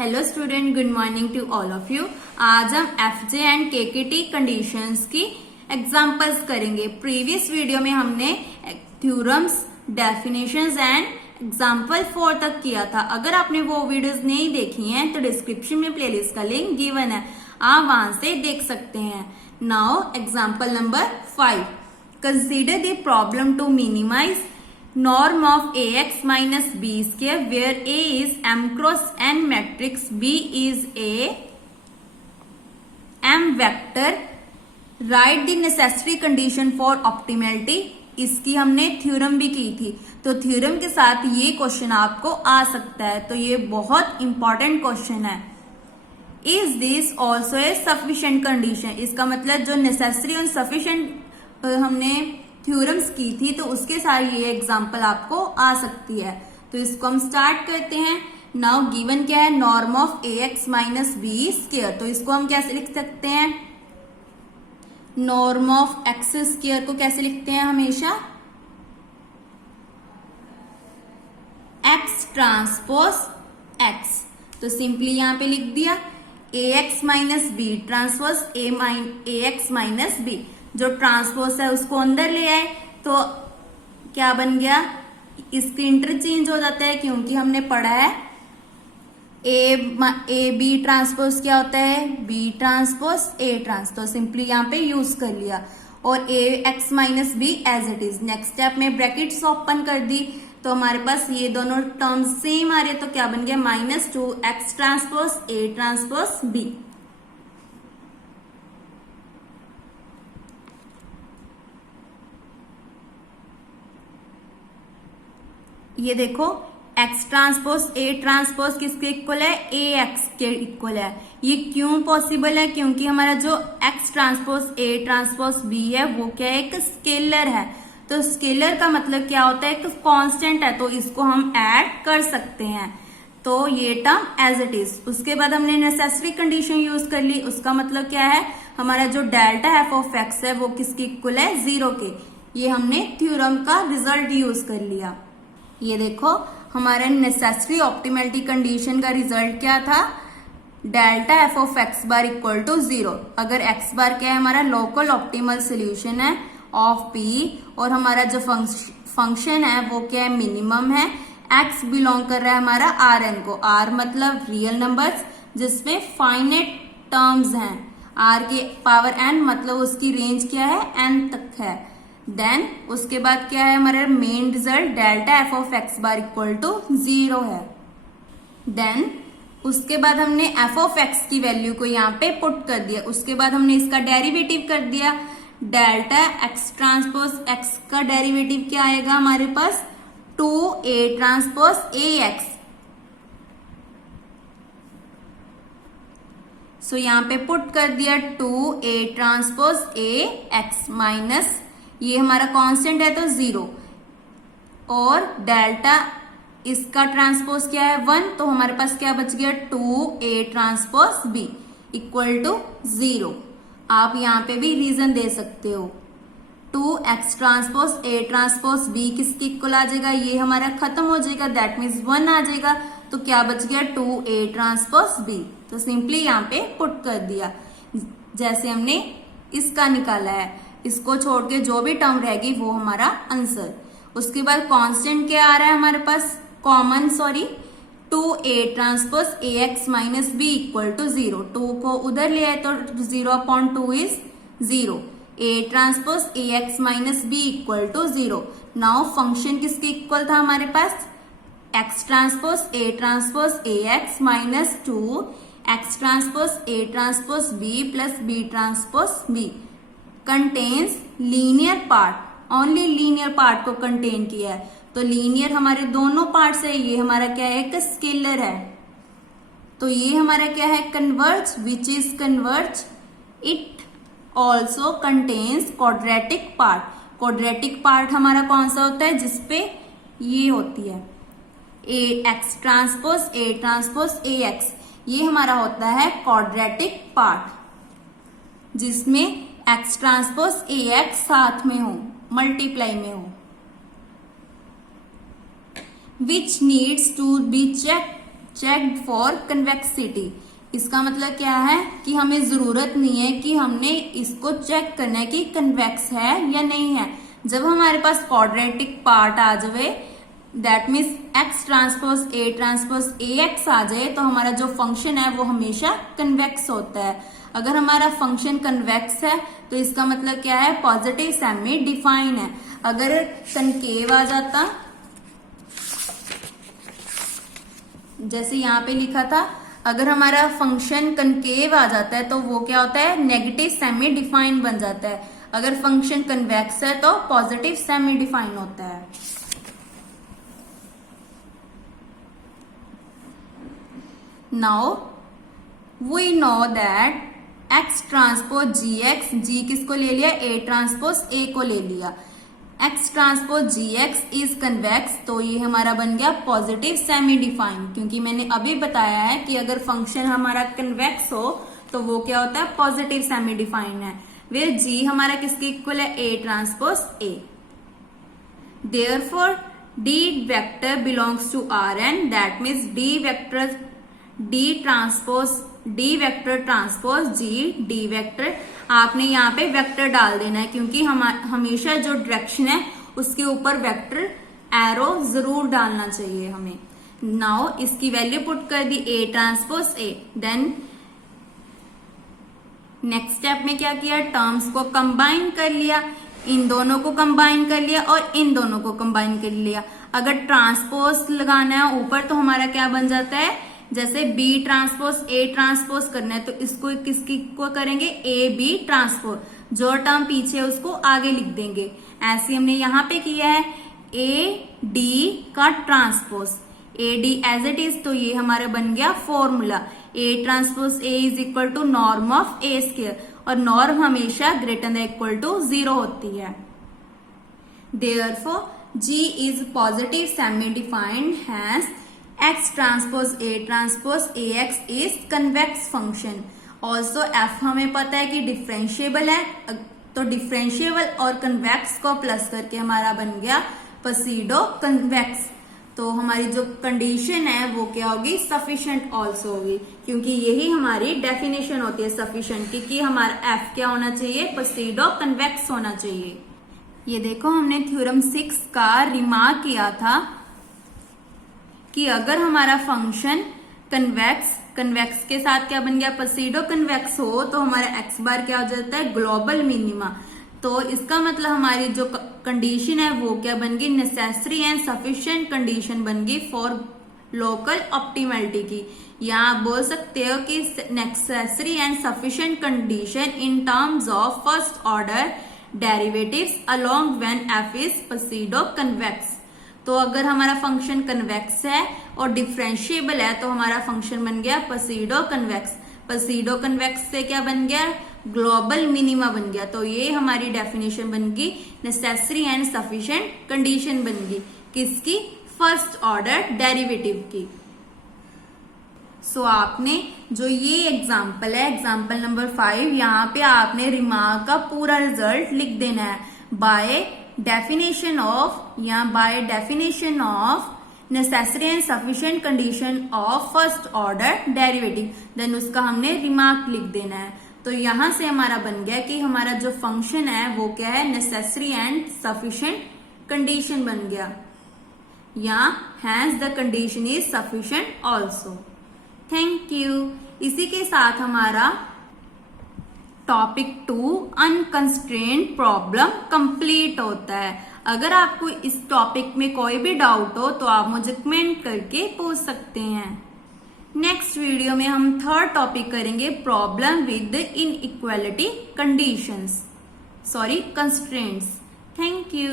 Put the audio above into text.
Hello student, good morning to all of you. आज हम F J and K conditions की examples करेंगे। Previous video में हमने थ्योरम्स, डेफिनेशंस एंड एग्जाम्पल 4 तक किया था। अगर आपने वो वीडियोस नहीं देखी हैं तो डिस्क्रिप्शन में प्लेलिस्ट का लिंक गिवन है, आप वहां से देख सकते हैं। Now example number 5, consider the problem to minimise norm of ax minus b square where A is m cross n matrix, B is a m vector, write the necessary condition for optimality। इसकी हमने theorem भी की थी, तो theorem के साथ ये question आपको आ सकता है, तो ये बहुत इंपॉर्टेंट क्वेश्चन है। Is this also a sufficient condition, इसका मतलब जो नेसेसरी और सफिशिएंट हमने थ्योरम्स की थी तो उसके साथ ये एग्जांपल आपको आ सकती है। तो इसको हम स्टार्ट करते हैं। नाउ गिवन क्या है, norm of A X minus B square, तो इसको हम कैसे लिख सकते हैं, नॉर्म ऑफ एक्स स्क्वायर को कैसे लिखते हैं हमेशा, एक्स ट्रांसपोज एक्स। तो सिंपली यहां पे लिख दिया A X minus B transpose A X minus B. जो ट्रांसपोज है उसको अंदर ले आए तो क्या बन गया, इसके इंटरचेंज हो जाता है, क्योंकि हमने पढ़ा है ए बी ट्रांसपोज क्या होता है, बी ट्रांसपोज ए ट्रांस। तो सिंपली यहाँ पे यूज कर लिया और A X minus B as it is. Next step में ब्रैकेट्स ओपन कर दी तो हमारे पास ये दोनों टर्म्स सेम आ रहे, तो क्या बन गया, -2 X transpose A transpose B. ये देखो x ट्रांसपोज ए ट्रांसपोज किसके इक्वल है, ए एक्स के इक्वल है। ये क्यों पॉसिबल है, क्योंकि हमारा जो x transpose A transpose B है वो क्या है, एक स्केलर है। तो स्केलर का मतलब क्या होता है, एक कांस्टेंट है, तो इसको हम ऐड कर सकते हैं। तो ये टर्म एज इट इज। उसके बाद हमने नेसेसरी कंडीशन यूज कर ली, उसका मतलब क्या है, हमारा जो डेल्टा एफ ऑफ एक्स है वो किसके इक्वल है, 0 के। ये हमने थ्योरम का रिजल्ट यूज कर लिया। ये देखो हमारे नेसेसरी ऑप्टिमलिटी कंडीशन का रिजल्ट क्या था, delta F of X bar equal to 0। अगर एक्स बार क्या है, हमारा लोकल ऑप्टिमल सोल्यूशन है ऑफ पी, और हमारा जो फंक्शन है वो क्या है, मिनिमम है। एक्स बिलोंग कर रहा है हमारा आर एन को, आर मतलब रियल नंबर्स जिसमें फाइनेट टर्म्स हैं, आर के पावर एन मतलब उसकी रेंज क्या है, एन तक है। देन उसके बाद क्या है, हमारा main result delta F of X bar equal to 0 है। देन उसके बाद हमने एफ ऑफ एक्स की वैल्यू को यहाँ पे पुट कर दिया। उसके बाद हमने इसका डेरिवेटिव कर दिया, डेल्टा एक्स ट्रांसपोज एक्स का डेरिवेटिव क्या आएगा हमारे पास, 2 ए ट्रांसपोज ए एक्स। सो यहाँ पे पुट कर दिया 2 A transpose A X minus ये हमारा कांस्टेंट है तो 0, और डेल्टा इसका ट्रांसपोज क्या है 1, तो हमारे पास क्या बच गया, 2 A transpose B equal to 0। आप यहाँ पे भी रीजन दे सकते हो, 2 X transpose A transpose B किसकी इक्वल आ जाएगा, ये हमारा खत्म हो जाएगा, दैट मीन्स 1 आ जाएगा, तो क्या बच गया 2 ए ट्रांसपोज बी। तो सिंपली यहाँ पे पुट कर दिया जैसे हमने इसका निकाला है। इसको छोड़ के जो भी टर्म रहेगी वो हमारा आंसर। उसके बाद कांस्टेंट क्या आ रहा है हमारे पास, common 2 A transpose A X minus B equal to 0। 2 को उधर ले आए तो 0/2 is 0। A transpose A X minus B equal to 0। Now function किसके इक्वल था हमारे पास, X transpose A X minus 2 X transpose A transpose B plus B transpose B contains linear part, only linear part को contain किया है। तो linear हमारे दोनों पार्ट है, ये हमारा क्या है, एक स्केलर है। तो ये हमारा क्या है, converge, which is converge. It also contains quadratic part. Quadratic part हमारा कौन सा होता है, जिसपे ये होती है A x transpose A x, ये हमारा होता है क्वाड्रेटिक पार्ट, जिसमें एक्स ट्रांसपोज ए एक्स साथ में हो, मल्टीप्लाई में हो। Which needs to be check checked for convexity. इसका मतलब क्या है कि हमें जरूरत नहीं है कि हमने इसको चेक करना है कि कन्वेक्स है या नहीं है। जब हमारे पास क्वाड्रेटिक पार्ट आ जाए, that means X transpose A X आ जाए, तो हमारा जो फंक्शन है वो हमेशा कन्वेक्स होता है। अगर हमारा फंक्शन कन्वेक्स है तो इसका मतलब क्या है, पॉजिटिव सेमी डिफाइन है। अगर कनकेव आ जाता, जैसे यहाँ पे लिखा था, अगर हमारा फंक्शन कनकेव आ जाता है तो वो क्या होता है, नेगेटिव सेमी डिफाइन बन जाता है। अगर फंक्शन कन्वेक्स है तो पॉजिटिव सेमी डिफाइन होता है। Now we know that X transpose G X, G किसको ले लिया, ए ट्रांसपोज ए को ले लिया, X transpose G X is convex, तो ये हमारा बन गया पॉजिटिव सेमी डिफाइन, क्योंकि मैंने अभी बताया है कि अगर फंक्शन हमारा कन्वेक्स हो तो वो क्या होता है, पॉजिटिव सेमी डिफाइन है। वे जी हमारा किसके इक्वल है, A transpose A. Therefore d vector belongs to R n, that means d vector transpose G d vector, आपने यहाँ पे वेक्टर डाल देना है, क्योंकि हमेशा जो डायरेक्शन है उसके ऊपर वेक्टर एरो जरूर डालना चाहिए हमें। नाउ इसकी वैल्यू पुट कर दी A transpose A. Then next step में क्या किया, टर्म्स को कंबाइन कर लिया, इन दोनों को कंबाइन कर लिया और इन दोनों को कंबाइन कर लिया। अगर ट्रांसपोज लगाना है ऊपर तो हमारा क्या बन जाता है, जैसे बी ट्रांसपोज ए ट्रांसपोज करना है तो इसको किसकी को करेंगे, ए बी ट्रांसपोज, जो टर्म पीछे है उसको आगे लिख देंगे। ऐसे हमने यहाँ पे किया है ए डी का transpose, A d as it is, तो ये हमारा बन गया formula, A transpose A is equal to norm of A square, और नॉर्म हमेशा ग्रेटर देन इक्वल टू 0 होती है। Therefore G is positive semi-defined, hence X transpose AX is convex function. Also F हमें पता है कि डिफरेंशिएबल है, तो डिफरेंशिएबल और कन्वेक्स को प्लस करके हमारा बन गया पसीडो कन्वेक्स। तो हमारी जो कंडीशन है वो क्या होगी, सफिशिएंट ऑल्सो होगी, क्योंकि यही हमारी डेफिनेशन होती है सफिशिएंट की, कि हमारा F क्या होना चाहिए, पसीडो कन्वेक्स होना चाहिए। ये देखो हमने थ्योरम 6 का रिमार्क किया था कि अगर हमारा फंक्शन कन्वेक्स के साथ क्या बन गया, पसीडो कन्वेक्स हो, तो हमारा एक्स बार क्या हो जाता है, ग्लोबल मिनिमा। तो इसका मतलब हमारी जो कंडीशन है वो क्या बन गई, नेसेसरी एंड सफिशिएंट कंडीशन बन गई फॉर लोकल ऑप्टिमलिटी की। या आप बोल सकते हो कि necessary and sufficient condition in terms of first order derivatives along when F is pseudo convex. तो अगर हमारा फंक्शन कन्वेक्स है और डिफरेंशिएबल है तो हमारा फंक्शन बन गया पसीडो कन्वेक्स। पसीडो कन्वेक्स से क्या बन गया, ग्लोबल मिनिमा बन गया। तो ये हमारी डेफिनेशन बन गई, नेसेसरी एंड सफिशिएंट कंडीशन बन गई किसकी, फर्स्ट ऑर्डर डेरिवेटिव की। सो आपने जो ये एग्जाम्पल है, एग्जाम्पल नंबर 5, यहाँ पे आपने रिमार्क का पूरा रिजल्ट लिख देना है बाय डेफिनेशन ऑफ, या by definition of necessary and sufficient condition of first order derivative, then उसका हमने रिमार्क लिख देना है। तो यहां से हमारा बन गया कि हमारा जो फंक्शन है वो क्या है, नेसेसरी एंड सफिशिएंट कंडीशन बन गया, या hence the condition is sufficient also. Thank you. इसी के साथ हमारा टॉपिक 2 अनकंस्ट्रेन्ड प्रॉब्लम कंप्लीट होता है। अगर आपको इस टॉपिक में कोई भी डाउट हो तो आप मुझे कमेंट करके पूछ सकते हैं। नेक्स्ट वीडियो में हम थर्ड टॉपिक करेंगे, problem with inequality conditions, constraints. Thank you.